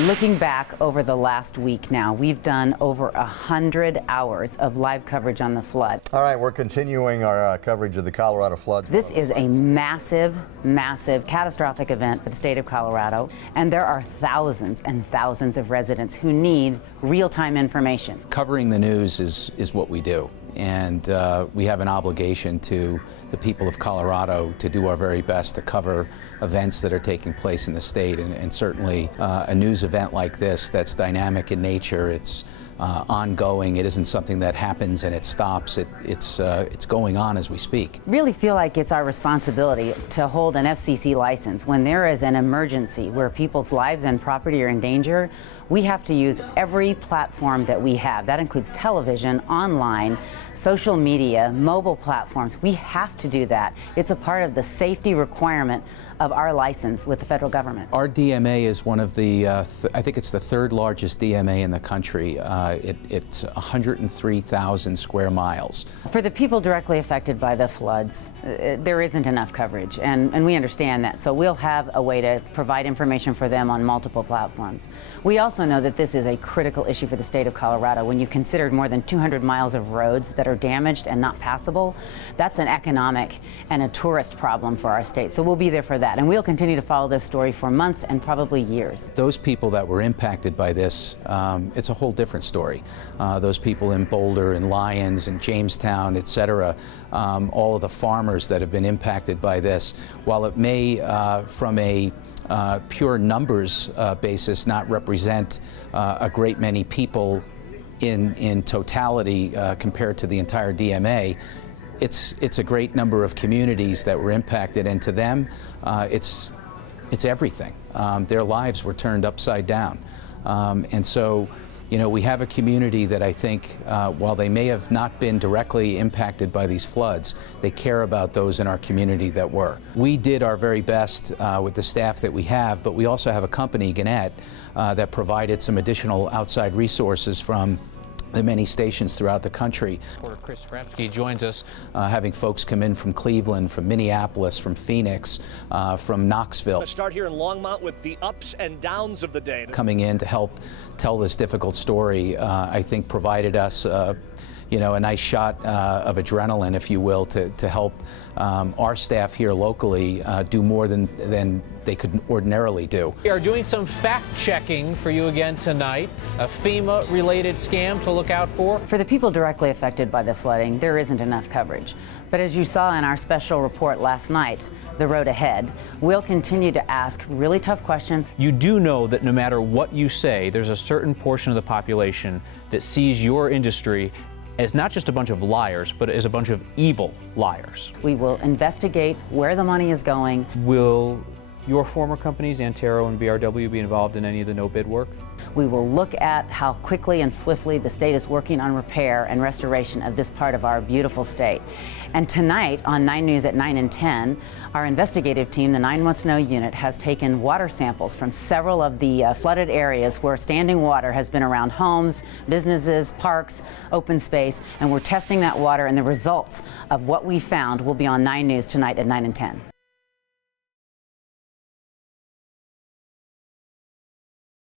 Looking back over the last week now, we've done over 100 hours of live coverage on the flood. All right, we're continuing our coverage of the Colorado floods. This is a massive, massive, catastrophic event for the state of Colorado, and there are thousands and thousands of residents who need real-time information. Covering the news is what we do, and we have an obligation to the people of Colorado to do our very best to cover events that are taking place in the state, and certainly a news event like this that's dynamic in nature. It's ongoing. It isn't something that happens and it stops. It's going on as we speak. Really feel like it's our responsibility to hold an FCC license when there is an emergency where people's lives and property are in danger. We have to use every platform that we have. That includes television, online, social media, mobile platforms. We have to do that. It's a part of the safety requirement of our license with the federal government. Our DMA is one of the, I think it's the third largest DMA in the country. It's 103,000 square miles. For the people directly affected by the floods, there isn't enough coverage, and we understand that. So we'll have a way to provide information for them on multiple platforms. We also know that this is a critical issue for the state of Colorado. When you consider more than 200 miles of roads that are damaged and not passable, that's an economic and a tourist problem for our state. So we'll be there for that. And we'll continue to follow this story for months and probably years. Those people that were impacted by this, it's a whole different story. Those people in Boulder and Lyons and Jamestown, et cetera, all of the farmers that have been impacted by this, while it may, from a pure numbers basis, not represent a great many people in totality compared to the entire DMA, it's a great number of communities that were impacted, and to them, it's everything. Their lives were turned upside down. And so, you know, we have a community that I think, while they may have not been directly impacted by these floods, they care about those in our community that were. We did our very best with the staff that we have, but we also have a company, Gannett, that provided some additional outside resources from the many stations throughout the country. Reporter Chris Fremsky joins us. Having folks come in from Cleveland, from Minneapolis, from Phoenix, from Knoxville. Let's start here in Longmont with the ups and downs of the day. Coming in to help tell this difficult story, I think provided us you know, a nice shot of adrenaline, if you will, to help our staff here locally do more than they could ordinarily do. We are doing some fact-checking for you again tonight. A FEMA-related scam to look out for. For the people directly affected by the flooding, there isn't enough coverage. But as you saw in our special report last night, The Road Ahead, we'll continue to ask really tough questions. You do know that no matter what you say, there's a certain portion of the population that sees your industry as not just a bunch of liars, but as a bunch of evil liars. We will investigate where the money is going. Will your former companies, Antero and BRW, be involved in any of the no-bid work? We will look at how quickly and swiftly the state is working on repair and restoration of this part of our beautiful state. And tonight on 9 News at 9 and 10, our investigative team, the 9 Must Know unit, has taken water samples from several of the flooded areas where standing water has been around homes, businesses, parks, open space, and we're testing that water, and the results of what we found will be on 9 News tonight at 9 and 10.